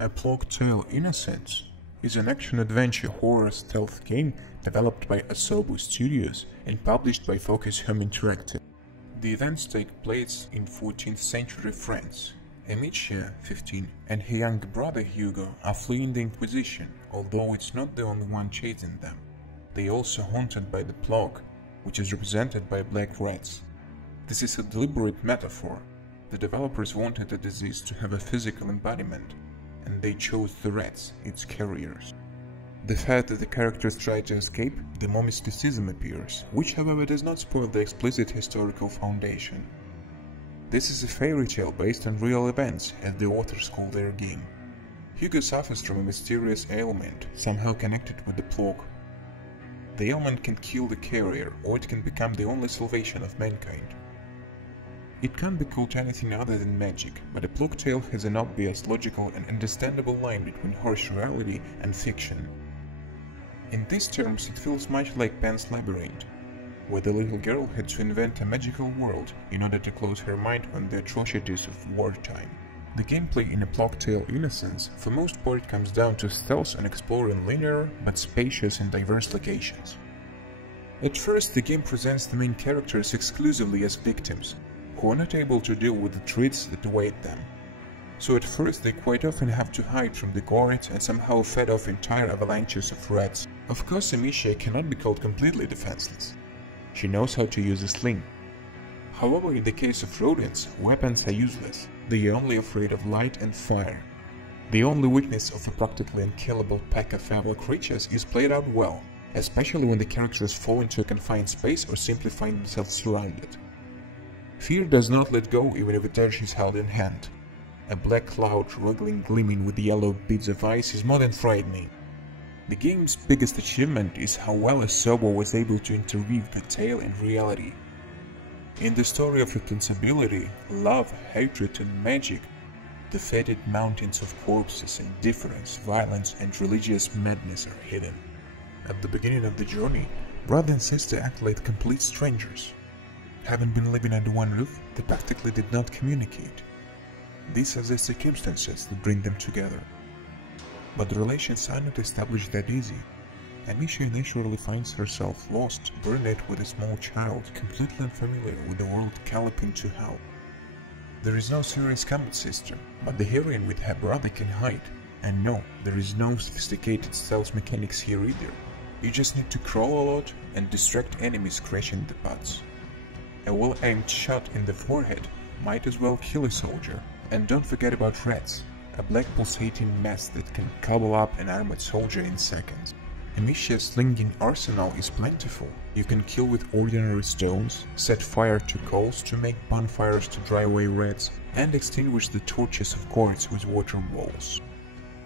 A Plague Tale: Innocence is an action-adventure horror stealth game developed by Asobo Studios and published by Focus Home Interactive. The events take place in 14th century France. Amicia, 15, and her younger brother Hugo are fleeing the Inquisition, although it's not the only one chasing them. They are also haunted by the plague, which is represented by black rats. This is a deliberate metaphor. The developers wanted the disease to have a physical embodiment, and they chose the rats, its carriers. The faster the characters try to escape, the more mysticism appears, which however does not spoil the explicit historical foundation. This is a fairy tale based on real events, as the authors call their game. Hugo suffers from a mysterious ailment, somehow connected with the plague. The ailment can kill the carrier, or it can become the only salvation of mankind. It can't be called anything other than magic, but a Plague Tale has an obvious, logical and understandable line between harsh reality and fiction. In these terms, it feels much like Pan's Labyrinth, where the little girl had to invent a magical world in order to close her mind on the atrocities of wartime. The gameplay in A Plague Tale: Innocence for most part comes down to stealth and exploring linear but spacious and diverse locations. At first, the game presents the main characters exclusively as victims, who are not able to deal with the threats that await them. So at first they quite often have to hide from the guards and somehow fend off entire avalanches of rats. Of course, Amicia cannot be called completely defenseless. She knows how to use a sling. However, in the case of rodents, weapons are useless. They are only afraid of light and fire. The only weakness of a practically unkillable pack of foul creatures is played out well, especially when the characters fall into a confined space or simply find themselves surrounded. Fear does not let go even if a torch is held in hand. A black cloud wriggling gleaming with yellow beads of ice is more than frightening. The game's biggest achievement is how well Asobo was able to interweave the tale and reality. In the story of responsibility, love, hatred and magic, the fated mountains of corpses, indifference, violence and religious madness are hidden. At the beginning of the journey, brother and sister act like complete strangers. Having been living under one roof, they practically did not communicate. These are the circumstances that bring them together. But the relations are not established that easy. Amicia naturally finds herself lost, burned with a small child, completely unfamiliar with the world galloping to hell. There is no serious combat system, but the heroine with her brother can hide. And no, there is no sophisticated stealth mechanics here either. You just need to crawl a lot and distract enemies crashing the paths. A well-aimed shot in the forehead might as well kill a soldier. And don't forget about rats, a black pulsating mess that can gobble up an armored soldier in seconds. Amicia's slinging arsenal is plentiful. You can kill with ordinary stones, set fire to coals to make bonfires to drive away rats, and extinguish the torches of guards with water balls.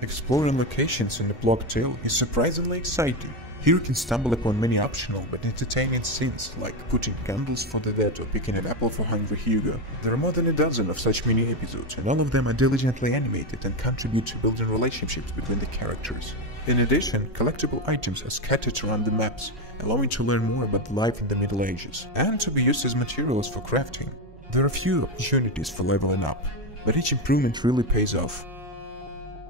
Exploring locations in the Plague Tale is surprisingly exciting. Here you can stumble upon many optional but entertaining scenes, like putting candles for the dead or picking an apple for hungry Hugo. There are more than a dozen of such mini episodes, and all of them are diligently animated and contribute to building relationships between the characters. In addition, collectible items are scattered around the maps, allowing to learn more about life in the Middle Ages, and to be used as materials for crafting. There are few opportunities for leveling up, but each improvement really pays off.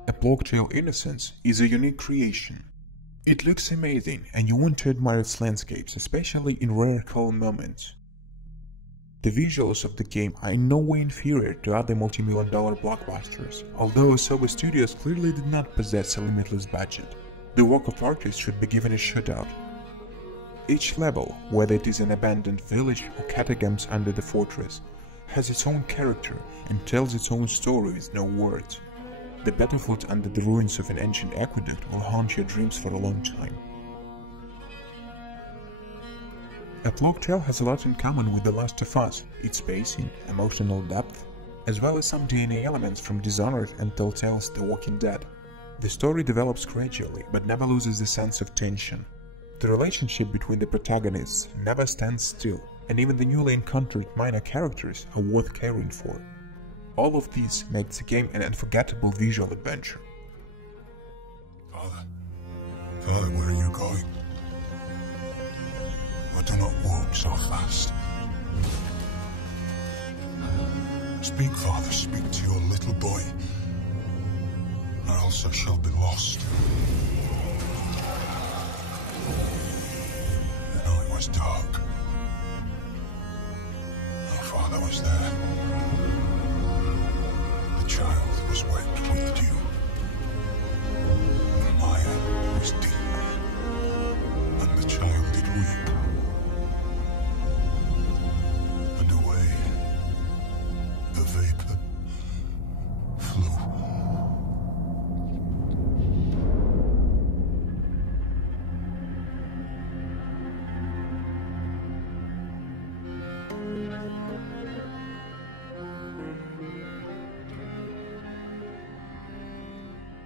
A Plague Tale: Innocence is a unique creation. It looks amazing, and you want to admire its landscapes, especially in rare calm moments. The visuals of the game are in no way inferior to other multi-million-dollar blockbusters, although Asobo Studios clearly did not possess a limitless budget. The work of artists should be given a shout-out. Each level, whether it is an abandoned village or catacombs under the fortress, has its own character and tells its own story with no words. The battlefield under the ruins of an ancient aqueduct will haunt your dreams for a long time. A Plague Tale has a lot in common with The Last of Us, its pacing, emotional depth, as well as some DNA elements from Dishonored and Telltale's The Walking Dead. The story develops gradually, but never loses the sense of tension. The relationship between the protagonists never stands still, and even the newly encountered minor characters are worth caring for. All of these makes the game an unforgettable visual adventure. Father, where are you going? But do not walk so fast. Speak, Father, speak to your little boy. or else I shall be lost. The night was dark. My father was there.